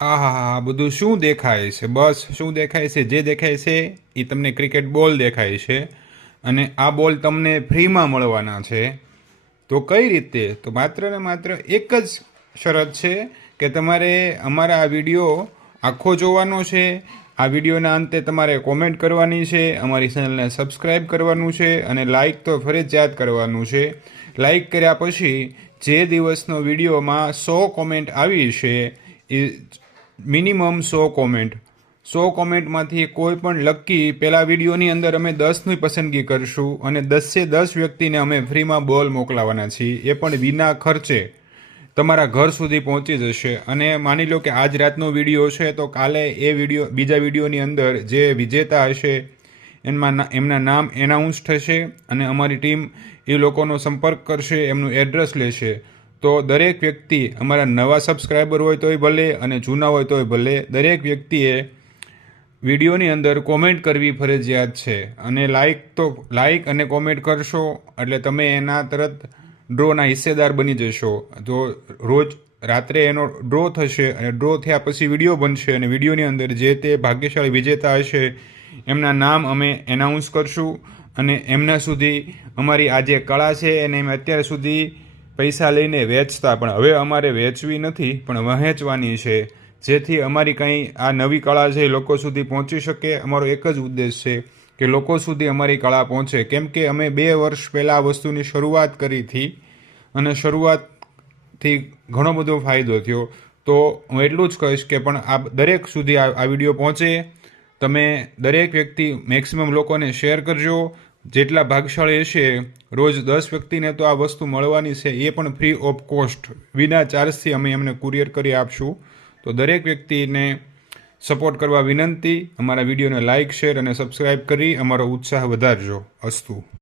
આહાહા! બધું શું દેખાય છે? બસ શું દેખાય છે? જે દેખાય છે એ તમને ક્રિકેટ બોલ દેખાય છે અને આ બોલ તમને ફ્રીમાં મળવાના છે. તો કઈ રીતે? તો માત્ર ને માત્ર એક જ શરત છે કે તમારે અમારા આ વિડીયો આખો જોવાનો છે. આ વિડીયોના અંતે તમારે કોમેન્ટ કરવાની છે, અમારી ચેનલને સબસ્ક્રાઈબ કરવાનું છે અને લાઈક તો ફરજિયાત કરવાનું છે. લાઈક કર્યા પછી જે દિવસનો વિડીયોમાં 100 કોમેન્ટ આવી છે એ મિનિમમ 100 કોમેન્ટમાંથી કોઈ પણ લકી પહેલા વિડીયોની અંદર અમે 10ની પસંદગી કરશું અને 10 વ્યક્તિને અમે ફ્રીમાં બોલ મોકલાવાના છીએ. એ પણ વિના ખર્ચે તમારા ઘર સુધી પહોંચી જશે. અને માની લો કે આજ રાતનો વિડીયો છે તો કાલે એ વિડીયો બીજા વિડીયોની અંદર જે વિજેતા હશે એમના નામ એનાઉન્સ થશે અને અમારી ટીમ એ લોકોનો સંપર્ક કરશે, એમનું એડ્રેસ લેશે. તો દરેક વ્યક્તિ, અમારા નવા સબસ્ક્રાઈબર હોય તોય ભલે અને જૂના હોય તોય ભલે, દરેક વ્યક્તિએ વિડીયોની અંદર કોમેન્ટ કરવી ફરજિયાત છે. અને લાઈક અને કોમેન્ટ કરશો એટલે તમે એના તરત ડ્રોના હિસ્સેદાર બની જશો. તો રોજ રાત્રે એનો ડ્રો થશે અને ડ્રો થયા પછી વિડીયો બનશે અને વિડીયોની અંદર જે તે ભાગ્યશાળી વિજેતા હશે એમના નામ અમે એનાઉન્સ કરશું અને એમના સુધી અમારી આ જે કળા છે એને અમે અત્યાર સુધી પૈસા લઈને વેચતા, પણ હવે અમારે વેચવી નથી પણ વહેંચવાની છે, જેથી અમારી કંઈ આ નવી કળા છે એ લોકો સુધી પહોંચી શકે. અમારો એક જ ઉદ્દેશ છે કે લોકો સુધી અમારી કળા પહોંચે. કેમ કે અમે 2 વર્ષ પહેલાં આ વસ્તુની શરૂઆત કરી હતી અને શરૂઆતથી ઘણો બધો ફાયદો થયો. તો હું એટલું જ કહીશ કે પણ આ દરેક સુધી આ વિડીયો પહોંચે. તમે દરેક વ્યક્તિ મેક્સિમમ લોકોને શેર કરજો. જેટલા ભાગશાળી હશે, રોજ 10 વ્યક્તિને તો આ વસ્તુ મળવાની છે, એ પણ ફ્રી ઓફ કોસ્ટ, વિના ચાર્જથી અમે એમને કુરિયર કરી આપશું. તો દરેક વ્યક્તિને સપોર્ટ કરવા વિનંતી. અમારા વિડીયોને લાઇક, શેર અને સબસ્ક્રાઈબ કરી અમારો ઉત્સાહ વધારજો. અસ્તુ.